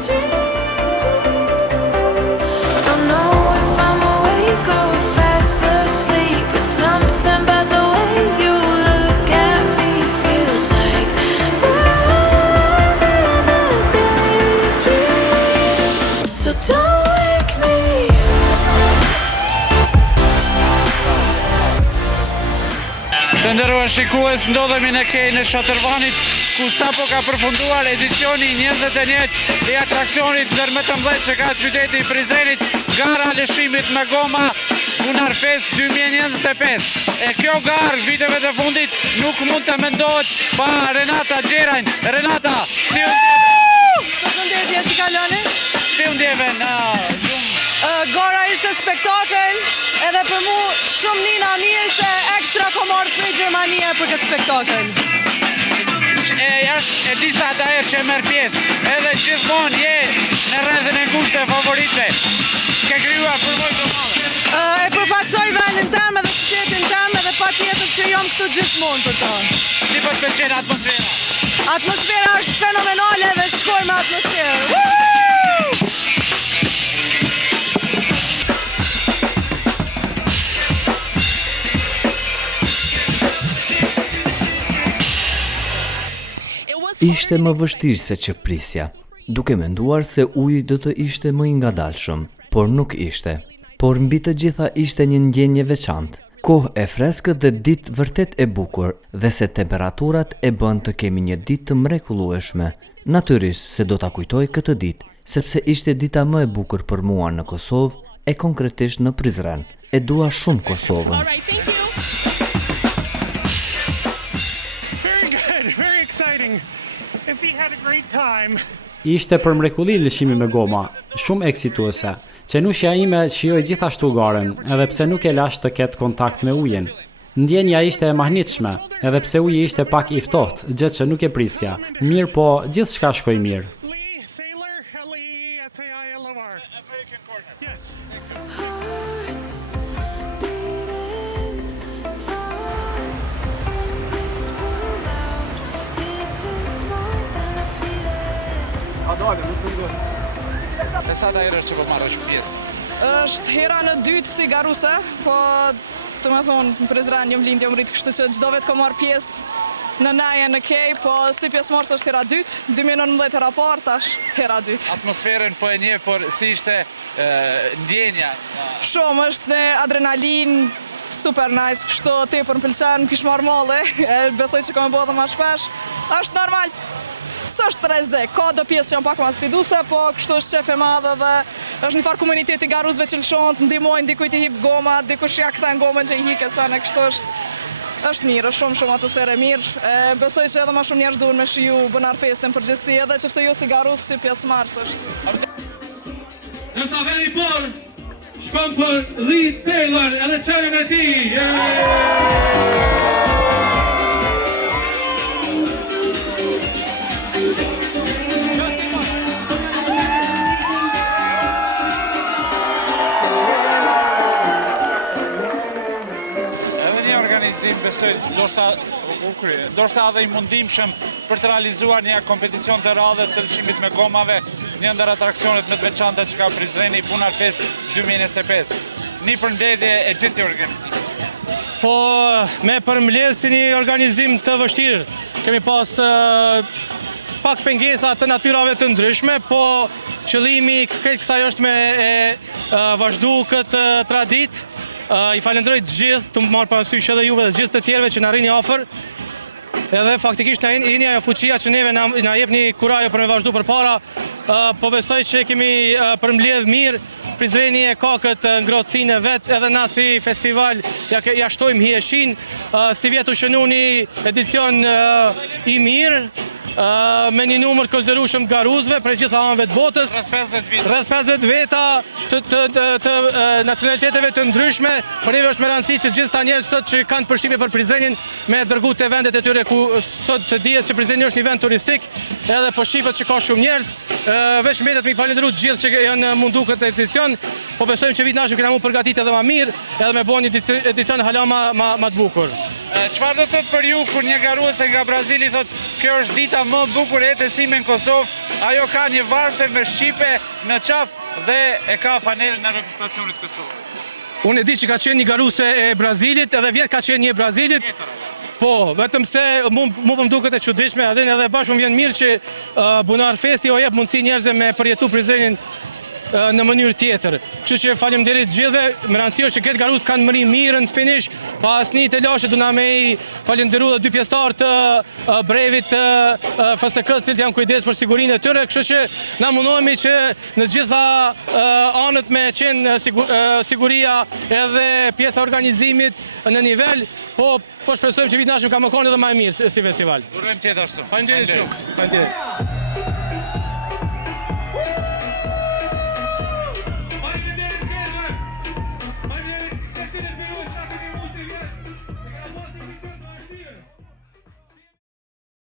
Të nderuar shikues, ndodhemi në kej në Shotërvanit, ku sapo ka përfunduar edicioni 21 i atraksionit ndërmjetëmbëlqës që ka qyteti i Prizrenit, gara lëshimit me goma Punarfest 2025. E kjo garë viteve të fundit nuk mund të mendohet pa Renata Gjerajn. Renata, si u ndjeve? Përshëndetje, si kaloni? Si u ndjeve në gjumë? Gara ishte spektakel, edhe për mu shumë nina mirë se ekstra komor prej Gjermanie për këtë spektakel. E disa ata herë që merr pjesë, edhe gjithmonë je në rrethën e ngushtë e favoritëve. Ke krijuar përvojë të madhe. E përfaqësoj vendin tem edhe qytetin tem edhe patjetër që jam këtu gjithmonë për to. Si po të pëlqen atmosfera? Atmosfera është fenomenale dhe shkoj me atmosferë. Ishte më vështirë se që prisja, duke menduar se uji do të ishte më i ngadalshëm, por nuk ishte. Por mbi të gjitha ishte një ndjenje veçantë. Kohë e freskët dhe ditë vërtet e bukur, dhe se temperaturat e bën të kemi një ditë të mrekullueshme. Natyrisht se do ta kujtoj këtë ditë, sepse ishte dita më e bukur për mua në Kosovë e konkretisht në Prizren. E dua shumë Kosovën. Ishte për mrekulli lëshimi me goma, shumë eksituese. Qenushja ime shijoi gjithashtu garen, edhe pse nuk e lash të ketë kontakt me ujin. Ndjenja ishte e mahnitshme, edhe pse uji ishte pak i ftohtë, gjë që nuk e prisja. Mirë po, gjithçka shkoi mirë. E sa ta herë që po marrësh pjesë? Është hera në dytë si garuse, po të me thonë, në Prizren jam lindë, jam rritë, kështu që çdo vetë ko marrë pjesë në naje në kej, po si pjesëmarrës është hera dytë, 2019 hera parë, tash hera dytë. Atmosferën po e njeh, por si ishte ndjenja? Shumë, është në adrenalin, super nice, kështu tepër më pëlqen, kish marrë molle, besoj që kam e bëhe dhe ma shpesh, është normal. Së është rrezik, ka do pjesë që janë pak ma sfiduse, po kështu është qef e madhe dhe është një farë komuniteti garuzve që lëshon, të ndihmojnë, dikujt i hip goma, dikush ja kthen gomën që i hike, sa në kështu është mirë, është shumë atmosferë e mirë. Besoj që edhe ma shumë njerëz duhen me shiju Punarfestin përgjithësi, edhe qëfse ju si garuz, si pjesëmarrës është. Nësa veni por, shkom për Lee Taylor edhe qenën e ti. Besoj, ndoshta edhe i mundimshëm për të realizuar një kompeticion të radhës të lëshimit me gomave, një ndër atraksionet më të veçanta që ka Prizreni, Punarfest 2025. Një përmbledhje e gjithë organizimit. Po, me përmbledhje si një organizim të vështirë. Kemi pas pak pengesa të natyrave të ndryshme, po qëllimi krejt kësaj është me vazhdu këtë traditë. I falenderoj gjithë të marrë parasysh edhe juve dhe gjithë të tjerëve që na rrini afër. Edhe faktikisht na jeni ajo fuqia që neve na jep një kurajo për me vazhdu përpara. Po besoj që kemi përmbledh mirë. Prizreni e ka këtë ngrohtësinë e vet, edhe na si festival ja shtojmë hijeshin. Si vjetu shënu një edicion i mirë, me një numër të konsiderueshëm të garuzve për gjitha anëve të botës, rreth 50 veta të nacionaliteteve të ndryshme. Për neve është me rëndësi që gjithë ta njerëz sot që kanë përshtypje për Prizrenin me dërgu te vendet e tyre ku sot se dihet që Prizreni është një vend turistik, edhe po shifet që ka shumë njerëz. Veç mbetet me i falenderu të gjithë që janë mundu këtë edicion, po besojmë që vitin ardhshëm kena mu përgatit edhe ma mirë, edhe me bo një edicion hala ma të bukur. Çfarë do të thotë për ju kur një garuese nga Brazili thotë kjo është dita më e bukur e jetësime në Kosovë, ajo ka një varse me shqipe në qafë dhe e ka panelin e reprezentacionit të Kosovës. Unë e di që ka qenë një garuese e Brazilit, edhe vjetë ka qenë një e Brazilit, po, vetëm se mu më duket e çuditshme, edhe bashkë më vjen mirë që Bunar Festi o jep mundësi njerëzve me përjetu Prizrenin në mënyrë tjetër. Kështu që faleminderit gjithëve, me rëndësi është që këtë garus kanë mëri mirë në finish, pa asnjë të lashe do na me i falenderu dhe dy pjesëtar të brevit të FSK-s, cilët janë kujdes për sigurinë e tyre, kështu që na mundohemi që në gjitha anët me qenë siguria edhe pjesa organizimit në nivel, po shpresojmë që vitin ardhshëm ka më konë edhe më e mirë si festival. Urojmë tjetër ashtu. Faleminderit shumë. Faleminderit.